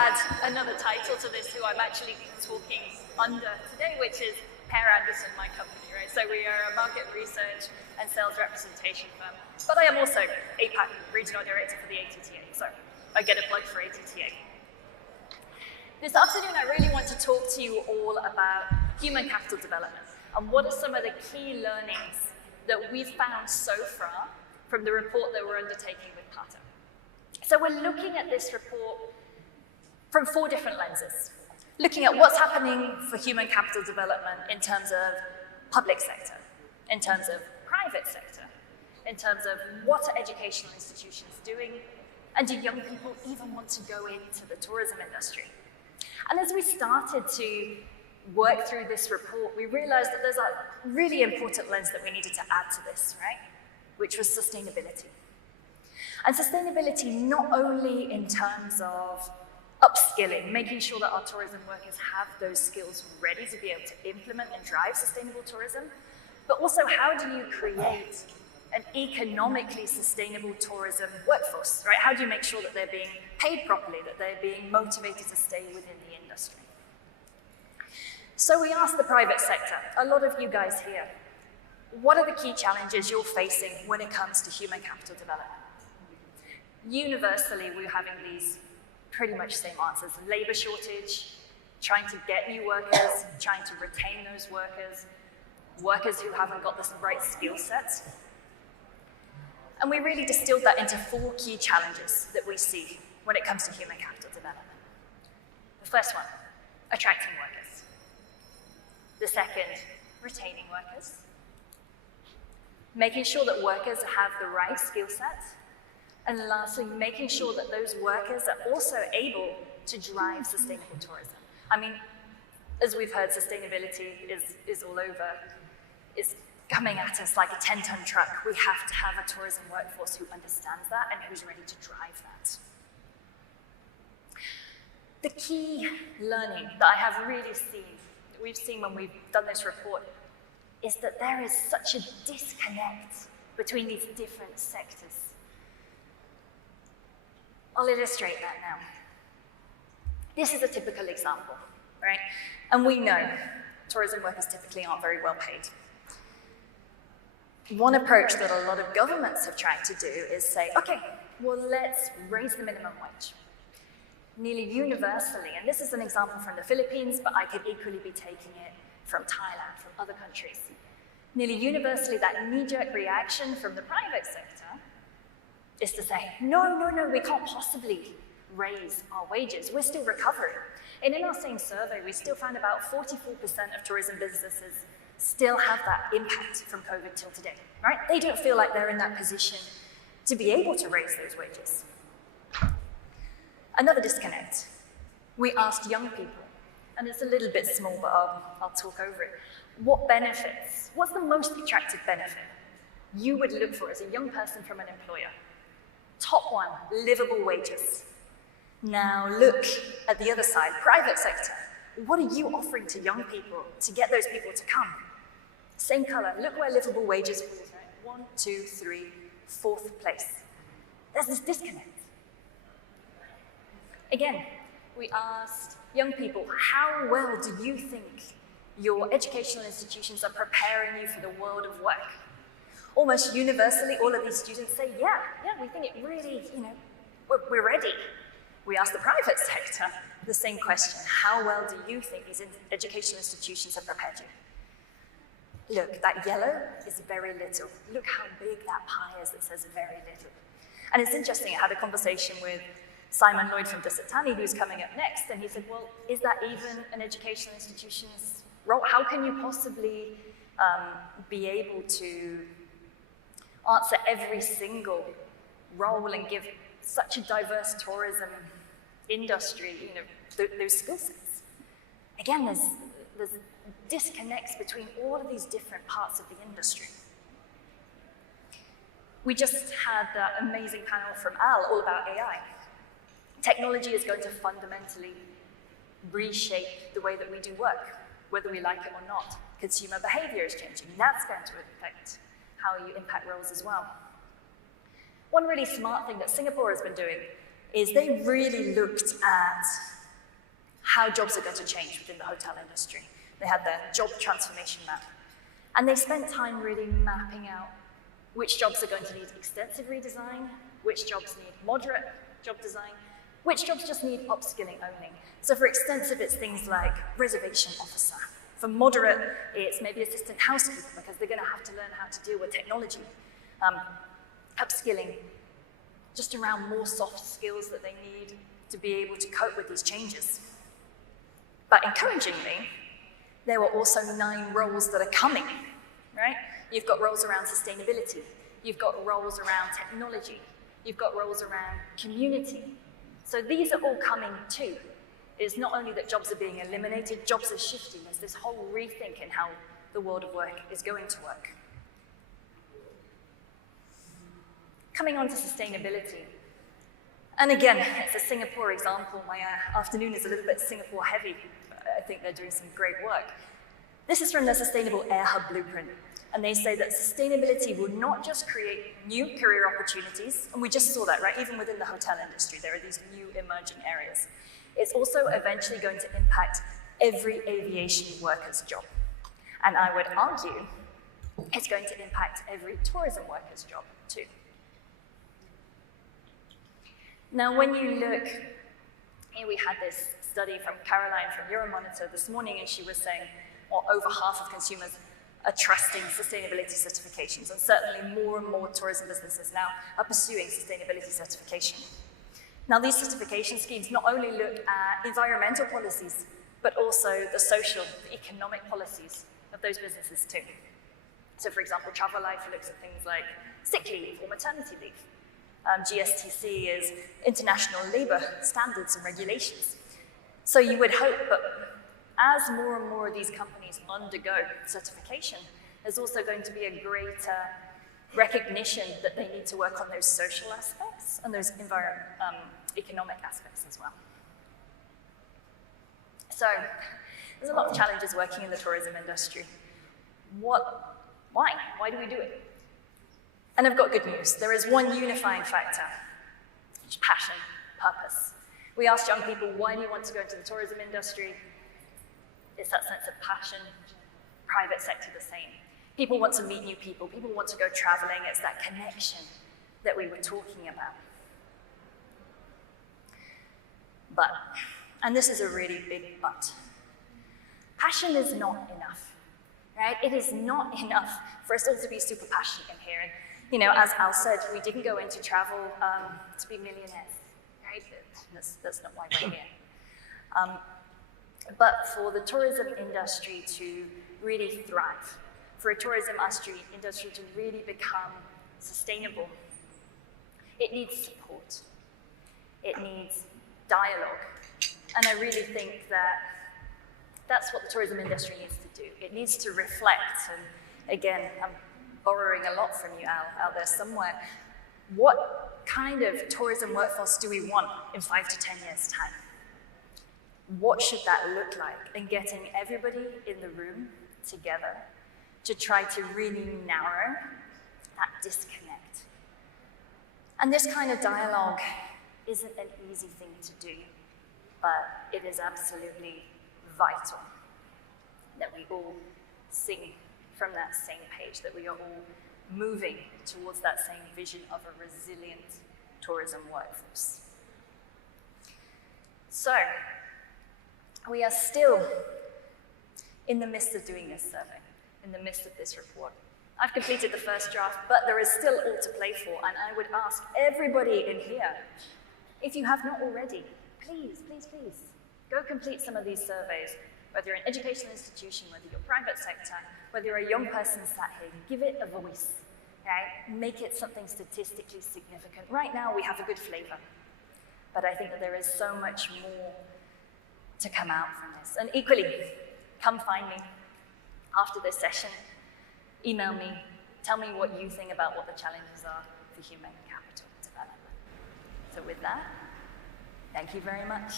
add another title to this, who I'm actually talking under today, which is Pear, my company, right? So we are a market research and sales representation firm. But I am also APAC Regional Director for the ATTA, so I get a plug for ATTA. This afternoon, I really want to talk to you all about human capital development and what are some of the key learnings that we've found so far from the report that we're undertaking with Pear. So we're looking at this report from 4 different lenses, looking at what's happening for human capital development in terms of public sector, in terms of private sector, in terms of what are educational institutions doing, and do young people even want to go into the tourism industry? And as we started to work through this report, we realized that there's a really important lens that we needed to add to this, right? Which was sustainability. And sustainability not only in terms of upskilling, making sure that our tourism workers have those skills ready to be able to implement and drive sustainable tourism, but also how do you create an economically sustainable tourism workforce, right? How do you make sure that they're being paid properly, that they're being motivated to stay within the industry? So we asked the private sector, a lot of you guys here, what are the key challenges you're facing when it comes to human capital development? Universally, we're having these pretty much same answers. Labor shortage, trying to get new workers, trying to retain those workers, workers who haven't got the right skill sets. And we really distilled that into 4 key challenges that we see when it comes to human capital development. The first one, attracting workers. The second, retaining workers. Making sure that workers have the right skill set. And lastly, making sure that those workers are also able to drive sustainable tourism. I mean, as we've heard, sustainability is all over. It's coming at us like a 10-ton truck. We have to have a tourism workforce who understands that and who's ready to drive that. The key learning that I have really seen, that we've seen when we've done this report, is that there is such a disconnect between these different sectors. I'll illustrate that now. This is a typical example, right? And we know tourism workers typically aren't very well paid. One approach that a lot of governments have tried to do is say, okay, well, let's raise the minimum wage. Nearly universally, and this is an example from the Philippines, but I could equally be taking it from Thailand, from other countries. Nearly universally, that knee-jerk reaction from the private sector is to say, no, we can't possibly raise our wages. We're still recovering. And in our same survey, we still found about 44% of tourism businesses still have that impact from COVID till today, right? They don't feel like they're in that position to be able to raise those wages. Another disconnect. We asked young people, and it's a little bit small, but I'll talk over it. What benefits, what's the most attractive benefit you would look for as a young person from an employer? Top one, livable wages. Now look at the other side, private sector. What are you offering to young people to get those people to come? Same color, look where livable wages falls, right? 1, 2, 3, 4th place. There's this disconnect. Again, we asked young people, how well do you think your educational institutions are preparing you for the world of work? Almost universally, all of these students say, yeah, we think it really, we're ready. We asked the private sector the same question. How well do you think these educational institutions have prepared you? Look, that yellow is very little. Look how big that pie is that says very little. And it's interesting, I had a conversation with Simon Lloyd from Dusatani, who's coming up next, and he said, well, is that even an educational institution's role? How can you possibly be able to answer every single role and give such a diverse tourism industry, those skill sets? Again, there's disconnects between all of these different parts of the industry. We just had that amazing panel from Al all about AI. Technology is going to fundamentally reshape the way that we do work, whether we like it or not. Consumer behavior is changing. That's going to affect how you impact roles as well. One really smart thing that Singapore has been doing is they really looked at how jobs are going to change within the hotel industry. They had their job transformation map. And they spent time really mapping out which jobs are going to need extensive redesign, which jobs need moderate job design, which jobs just need upskilling only. So for extensive, it's things like reservation officer. For moderate, it's maybe assistant housekeeper, because they're going to have to learn how to deal with technology. Upskilling, just around more soft skills that they need to be able to cope with these changes. But encouragingly, there were also 9 roles that are coming, right? You've got roles around sustainability. You've got roles around technology. You've got roles around community. So these are all coming too. It's not only that jobs are being eliminated, jobs are shifting. There's this whole rethink in how the world of work is going to work. Coming on to sustainability. And again, it's a Singapore example. My afternoon is a little bit Singapore heavy. I think they're doing some great work. This is from the Sustainable Air Hub Blueprint. And they say that sustainability will not just create new career opportunities, and we just saw that, right? Even within the hotel industry, there are these new emerging areas. It's also eventually going to impact every aviation worker's job. And I would argue it's going to impact every tourism worker's job too. Now, when you look, here we had this study from Caroline from Euromonitor this morning, and she was saying, well, over half of consumers are trusting sustainability certifications, and certainly more and more tourism businesses now are pursuing sustainability certification. Now, these certification schemes not only look at environmental policies, but also the social, the economic policies of those businesses too. So, for example, Travel Life looks at things like sick leave or maternity leave. GSTC is international labor standards and regulations. So you would hope that as more and more of these companies undergo certification, there's also going to be a greater recognition that they need to work on those social aspects and those economic aspects as well. So there's a lot of challenges working in the tourism industry. Why? Why do we do it? And I've got good news. There is one unifying factor, which is passion, purpose. We asked young people, why do you want to go into the tourism industry? It's that sense of passion. Private sector the same. People want to meet new people. People want to go traveling. It's that connection that we were talking about. But, and this is a really big but, passion is not enough, right? It is not enough for us all to be super passionate in here. And, you know, as Al said, we didn't go into travel to be millionaires, right? That's not why we're here. But for the tourism industry to really thrive, for a tourism industry to really become sustainable, it needs support. It needs dialogue. And I really think that that's what the tourism industry needs to do. It needs to reflect, and again, I'm borrowing a lot from you, Al, out there somewhere. What kind of tourism workforce do we want in 5 to 10 years' time? What should that look like? And getting everybody in the room together to try to really narrow that disconnect. And this kind of dialogue isn't an easy thing to do, but it is absolutely vital that we all sing from that same page, that we are all moving towards that same vision of a resilient tourism workforce. So, we are still in the midst of doing this survey, in the midst of this report. I've completed the first draft, but there is still all to play for, and I would ask everybody in here, if you have not already, please, please, please, go complete some of these surveys, whether you're an educational institution, whether you're private sector, whether you're a young person sat here, give it a voice, right? Make it something statistically significant. Right now, we have a good flavor, but I think that there is so much more to come out from this. And equally, come find me after this session, email me, tell me what you think about what the challenges are for human capital development. So with that, thank you very much.